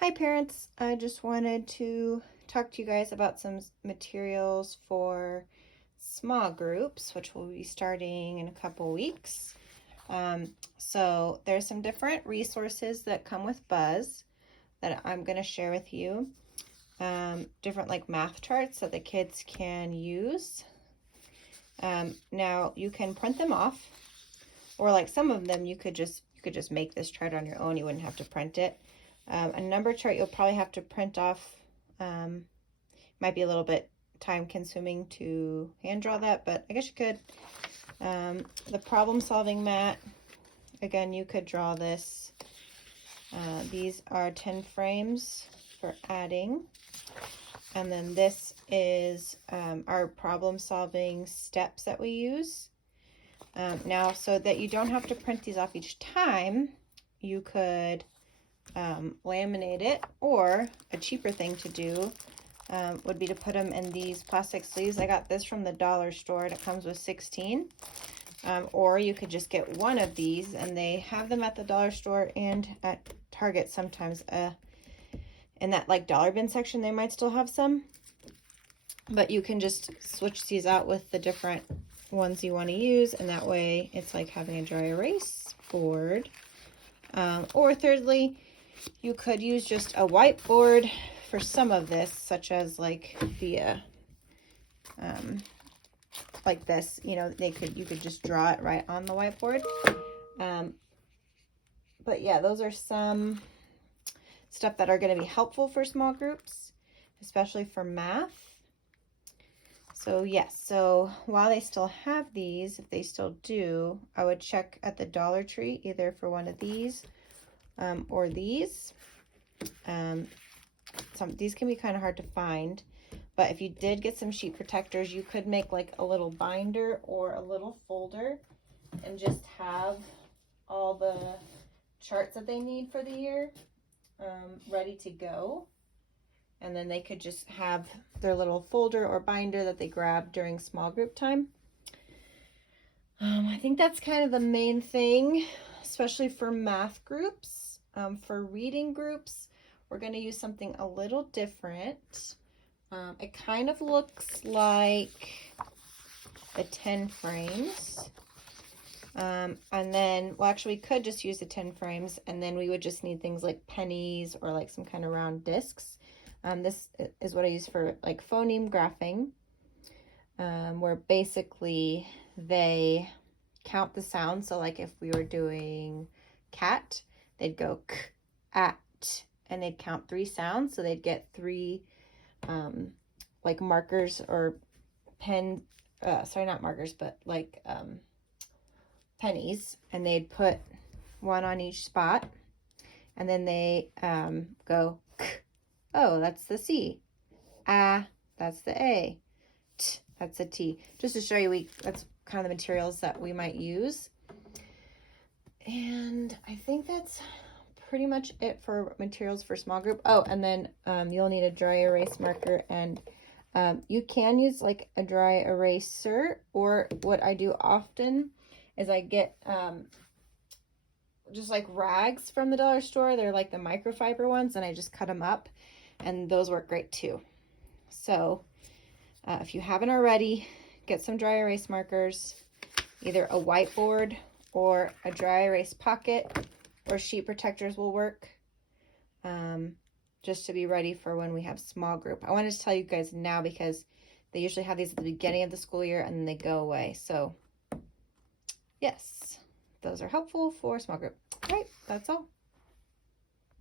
Hi parents, I just wanted to talk to you guys about some materials for small groups, which will be starting in a couple weeks. So there's some different resources that come with Buzz that I'm going to share with you. Different like math charts that the kids can use. Now you can print them off, or like some of them you could just make this chart on your own. You wouldn't have to print it. A number chart you'll probably have to print off. Might be a little bit time consuming to hand draw that, but I guess you could. The problem solving mat, again, you could draw this. These are 10 frames for adding. And then this is our problem solving steps that we use. Now, so that you don't have to print these off each time, you could laminate it, or a cheaper thing to do would be to put them in these plastic sleeves. I got this from the dollar store and it comes with 16. Or you could just get one of these, and they have them at the dollar store and at Target sometimes. In that like dollar bin section, they might still have some. But you can just switch these out with the different ones you want to use, and that way it's like having a dry erase board. Or thirdly, you could use just a whiteboard for some of this, such as like the like this, you know, you could just draw it right on the whiteboard. But yeah, those are some stuff that are going to be helpful for small groups, especially for math. So yes, so while they still have these, if they still do, I would check at the Dollar Tree either for one of these or these. These can be kind of hard to find, but if you did get some sheet protectors, you could make like a little binder or a little folder and just have all the charts that they need for the year ready to go. And then they could just have their little folder or binder that they grab during small group time. I think that's kind of the main thing, especially for math groups. For reading groups, we're going to use something a little different. It kind of looks like the 10 frames. And then, well, actually, we could just use the 10 frames, and then we would just need things like pennies or like some kind of round discs. This is what I use for like phoneme graphing, where basically they count the sounds. So like if we were doing cat, they'd go k, at, and they'd count 3 sounds. So they'd get 3 like markers or pen, sorry, not markers, but like pennies, and they'd put one on each spot, and then they go k. Oh, that's the C. Ah, that's the A. T, that's the T. Just to show you, that's kind of the materials that we might use. And I think that's pretty much it for materials for small group. Oh, and then you'll need a dry erase marker, and you can use like a dry eraser, or what I do often is I get just like rags from the dollar store. They're like the microfiber ones, and I just cut them up, and those work great too. So if you haven't already, get some dry erase markers, either a whiteboard or a dry erase pocket, or sheet protectors will work, just to be ready for when we have small group. I wanted to tell you guys now because they usually have these at the beginning of the school year and then they go away. So yes, those are helpful for small group. All right, that's all.